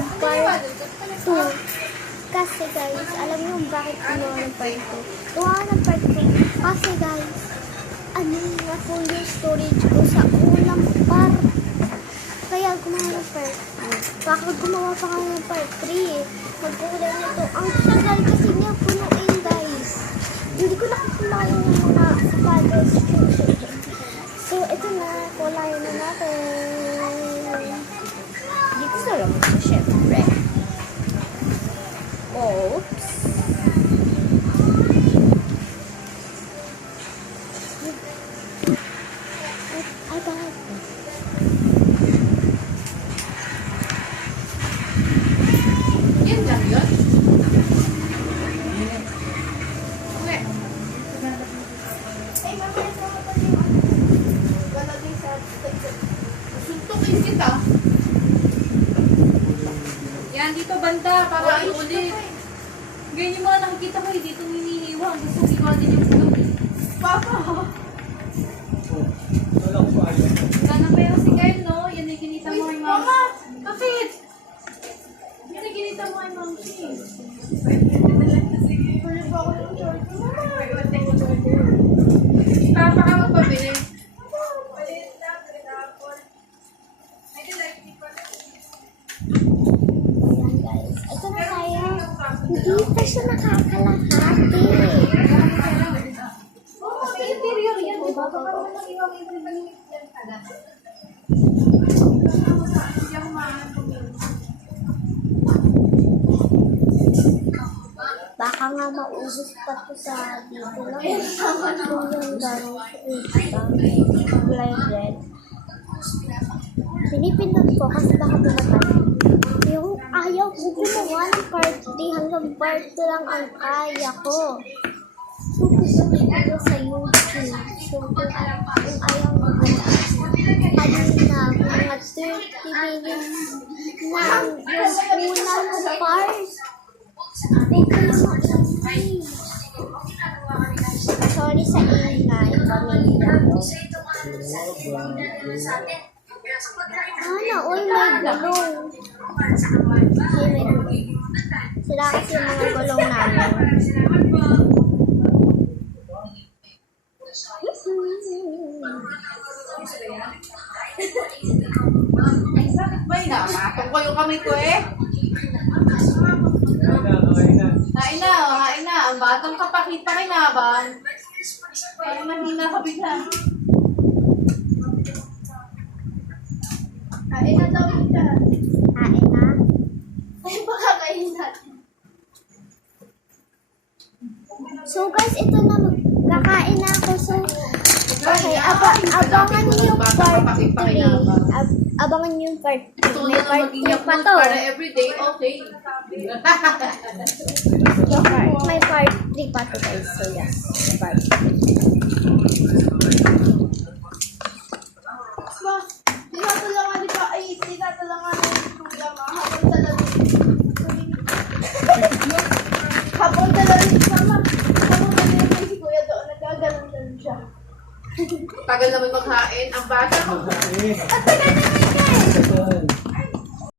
mag-part 2. Kasi guys, alam niyo bakit gumawa ng part 2? Gumawa ng part 2 kasi guys, na full yung storage ko sa unang part. Kaya gumawa ng part 2. Baka gumawa pa kami ng part 3 magkukulay nito. Ang tagal kasi niya punuin guys. Hindi ko nakakulayan yung mga sapatos. So, ito na. Kulayan na natin. Dito sa lang ito, syempre. Oops. Ay, bakit? Yan lang yun? Suntukin kita. Yan, dito banda, para ulit. Ganyan yung mga nakikita ko, dito hinihiniwang. Gusto ko din yung food. Papa! Wala na pera si Kyle, no? Yan ay kinita mo kay Ma'am. Mama! Kapit! Yan ay kinita mo kay Ma'am. Papa ka magpabili. Ayan guys. Ito na tayo. Hindi pa siya nakakalahati. Oo, may interior yan. Diba? Pagkaroon ng iwang interior yan agad. Hindi ako makakapagin. Baka nga maubos pa to sa dito lang. Kung yung gano'n sa live red. Pinipindot ko kasi baka pumatay. Yung ayaw ko gumawa ng part 3 hanggang part 2 lang ang kaya ko. So, pupunta ko sa YouTube. So, kung ayaw mo kanina, mga 30 minutes na yung unang part. Sorry sa ingay, pamilya ko. All may gulong. Sila kasi yung mga gulong namin. May namatong ko yung kamay ko eh. Hain na, oh, hain na. Ang batang kapakit pa kinabang. Parang mahina ka bigla. Hain na daw yun siya. Hain na. Ay, baka kain natin. So guys, ito na magkakain na ako. So, okay, abangan niyo yung part 3. Abangan niyo yung part 3. Ito May na part maging 3 pa yapon to. para everyday, okay. May part 3 pa to guys. So yes, part 3. Tinatalangan ni pa, ay, tinatalangan ni Kuya Ma, habang talagang, habang talagang sama, habang talagang si Kuya doon, nagagalan siya. Tagal naman maghain, ang bata ko. At tagal naman